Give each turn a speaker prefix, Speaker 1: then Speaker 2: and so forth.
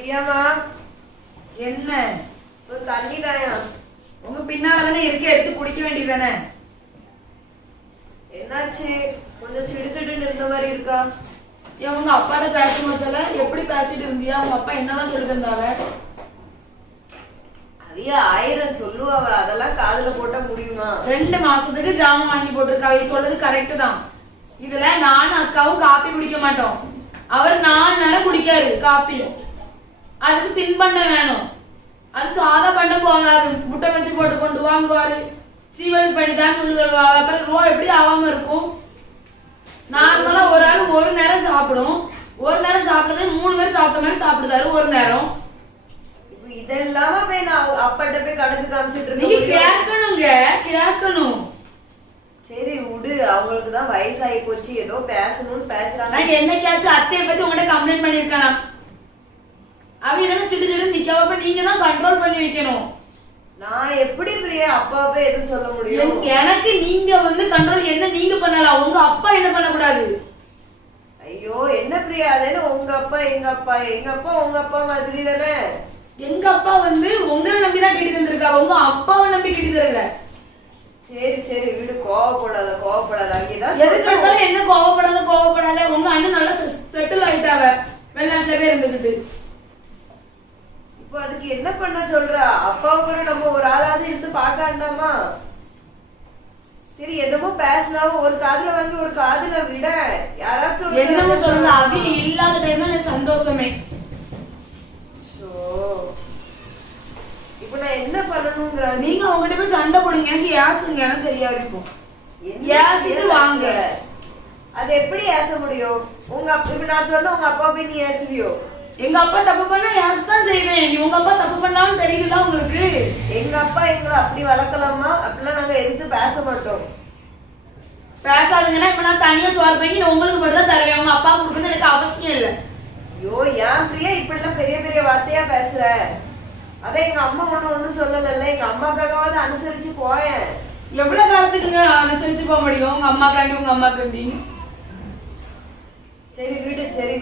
Speaker 1: பிரியாமா
Speaker 2: என்ன?
Speaker 1: ஒரு தண்ணி தாயா
Speaker 2: உங்க பின்னால தானே இருக்க எடுத்து குடிக்க வேண்டியதானே
Speaker 1: என்னாச்சு? கொஞ்சம் சிடுசிடுன்னு இருந்த மாதிரி இருக்கா?
Speaker 2: ஏன் உங்க அப்பாட்ட பேச சொல்ல எப்படி பேசிட்டு இருந்தியா? உங்க அப்பா என்னதான் சொல்லி தந்தாவ
Speaker 1: அவிய ஆயிரம் சொல்லுவாவ. அதெல்லாம் காதுல போட்டா முடியுமா?
Speaker 2: ரெண்டு மாசத்துக்கு ஜாமான் வாங்கி போட்டிருக்காவ சொல்றது கரெக்ட் தான். இதுல நானும் அக்காவும் காப்பி குடிக்க மாட்டோம். அவர் நாலு நேரம் குடிக்காரு காப்பியும் அதுக்கு தின்பண்டம் வேணும். அது சாதா பண்டம் போகாது. முட்டை வச்சு போட்டு கொண்டு வாங்குவாரு. சீவல் பண்ணி தான் சொல்லுவா அப்புறம் ரோ எப்படி ஆகாம இருக்கும்? நார்மலா ஒரு ஆள் ஒரு நேரம் சாப்பிடும். ஒரு நேரம் சாப்பிடுறது மூணு பேர் சாப்பிட்ட மாதிரி சாப்பிடுதாரு ஒரு நேரம்.
Speaker 1: இதெல்லாம போய் நான் அப்பாட்ட போய் கணக்கு காமிச்சிட்டு
Speaker 2: நீங்க கேட்கணுங்க கேட்கணும்.
Speaker 1: சரி விடு. அவங்களுக்கு தான் வயசாகி போச்சு. ஏதோ பேசணும்னு பேசுறாங்க.
Speaker 2: நான் என்னைக்காச்சும் அத்தையை பத்தி உங்கள்ட்ட கம்ப்ளைண்ட் பண்ணிருக்கானா அவ இதெல்லாம் சிட்டு சிட்டு நிக்காம அப்ப நீங்க தான் கண்ட்ரோல் பண்ணி வைக்கணும்.
Speaker 1: நான் எப்படி பிரியா? அப்பாவே எதுவும் சொல்ல முடியும்?
Speaker 2: என்- எனக்கு நீங்க வந்து கண்ட்ரோல் என்ன நீங்க பண்ணலாம்? உங்க அப்பா என்ன பண்ணக்கூடாது?
Speaker 1: ஐயோ என்ன பிரியா? அதேன்னு உங்க அப்பா எங்க அப்பா? எங்க அப்பா உங்க அப்பா மாதிரி தானே?
Speaker 2: எங்க அப்பா வந்து உங்களை நம்பி தான் கிட்டி தந்திருக்கா உங்க அப்பாவை நம்பி கிட்டி தரல.
Speaker 1: சரி சரி விடு. கோவப்படாத கோவப்படாத. அங்கேதான்
Speaker 2: எதுக்கு. எடுத்தாலும் என்ன கோவப்படாத கோவப்படாத? உங்க அண்ணன் நல்லா செட்டில் ஆயிட்டாவ. வெளிநாட்டுலவே இருந்துகிட்டு.
Speaker 1: என்ன பண்ண சொல்றா? அப்பா கூட நம்ம ஒரு ஆளாவது இருந்து பார்க்காண்டாமா சரி என்னமோ பேசினாவும் ஒரு காதுல வாங்கி ஒரு காதுல விட. யாராச்சும்
Speaker 2: என்னமோ சொல்லுங்க அவி இல்லாத டைம் தான் எனக்கு சந்தோஷமே.
Speaker 1: இப்போ நான் என்ன பண்ணணுங்கிற
Speaker 2: நீங்க உங்ககிட்ட போய் சண்டை போடுங்க. எனக்கு ஏசுங்க எனக்கு தெரியாது
Speaker 1: என்ன
Speaker 2: ஏசிட்டு வாங்க.
Speaker 1: அது எப்படி ஏச முடியும்? உங்க இப்ப நான் சொன்ன உங்க அப்பா போய் நீ ஏசுவியோ?
Speaker 2: எங்க அப்பா தப்பு பண்ணா ஏசு தான் செய்வேன். உங்க அப்பா தப்பு பண்ணாலும் தெரியுதுல உங்களுக்கு.
Speaker 1: எங்க அப்பா எங்களை அப்படி வளர்க்கலாமா? அப்படிலாம் நாங்க எதிர்த்து பேச மாட்டோம்.
Speaker 2: பேசாதுங்கன்னா இப்ப நான் தனியா சோறு பண்ணி நான் உங்களுக்கு மட்டும் தான் தருவேன். உங்க அப்பா கொடுக்கணும்னு எனக்கு அவசியம் இல்லை.
Speaker 1: ஐயோ ஏன் பிரியா? இப்படிலாம் பெரிய பெரிய வார்த்தையா பேசுற. அதான் எங்க அம்மா ஒண்ணு ஒண்ணும் சொல்லல எங்க அம்மாக்காகவாவது அனுசரிச்சு போயேன்.
Speaker 2: எவ்வளவு காலத்துக்குங்க அனுசரிச்சு போக முடியும்? உங்க அம்மா காண்டி உங்க அம்மா காண்டி
Speaker 1: சரி வீடு சரி.